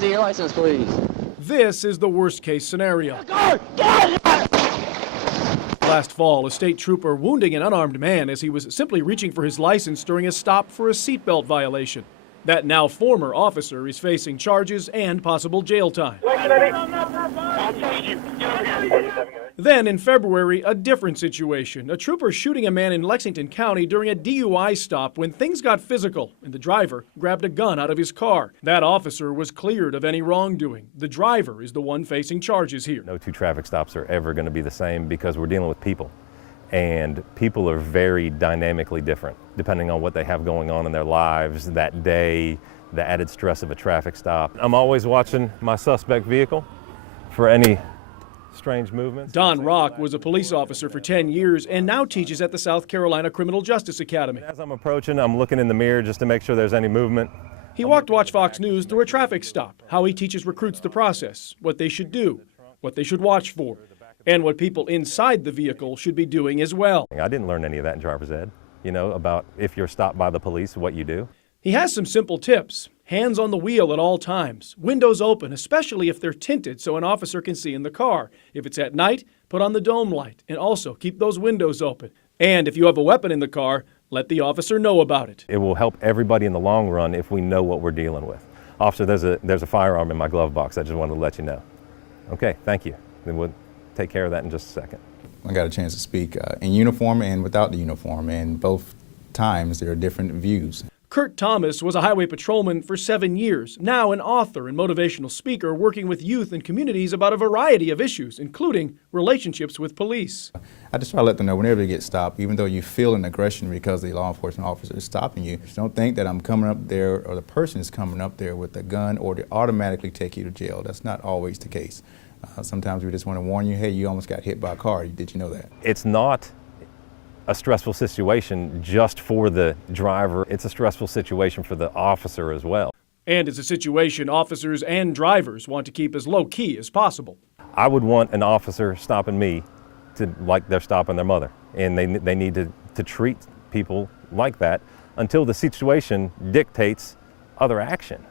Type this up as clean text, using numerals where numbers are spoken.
see your license, please. This is the worst-case scenario. Last fall, a state trooper wounding an unarmed man as he was simply reaching for his license during a stop for a seatbelt violation. That now former officer is facing charges and possible jail time. Then in February, a different situation. A trooper shooting a man in Lexington County during a DUI stop when things got physical and the driver grabbed a gun out of his car. That officer was cleared of any wrongdoing. The driver is the one facing charges here. No two traffic stops are ever going to be the same because we're dealing with people. And people are very dynamically different, depending on what they have going on in their lives that day, the added stress of a traffic stop. I'm always watching my suspect vehicle for any strange movements. Don Rock was a police officer for 10 years and now teaches at the South Carolina Criminal Justice Academy. As I'm approaching, I'm looking in the mirror just to make sure there's any movement. He walked Watch Fox News through a traffic stop, how he teaches recruits the process, what they should do, what they should watch for, and what people inside the vehicle should be doing as well. I didn't learn any of that in driver's ed, about if you're stopped by the police, what you do. He has some simple tips. Hands on the wheel at all times. Windows open, especially if they're tinted so an officer can see in the car. If it's at night, put on the dome light and also keep those windows open. And if you have a weapon in the car, let the officer know about it. It will help everybody in the long run if we know what we're dealing with. Officer, there's a firearm in my glove box. I just wanted to let you know. Okay, thank you. Then we'll take care of that in just a second. I got a chance to speak in uniform and without the uniform, and both times there are different views. Kurt Thomas was a highway patrolman for 7 years, now an author and motivational speaker working with youth and communities about a variety of issues, including relationships with police. I just try to let them know whenever they get stopped, even though you feel an aggression because the law enforcement officer is stopping you, just don't think that I'm coming up there or the person is coming up there with a gun or to automatically take you to jail. That's not always the case. Sometimes we just want to warn you, hey, you almost got hit by a car. Did you know that? It's not a stressful situation just for the driver. It's a stressful situation for the officer as well. And it's a situation officers and drivers want to keep as low-key as possible. I would want an officer stopping me like they're stopping their mother. And they need to treat people like that until the situation dictates other action.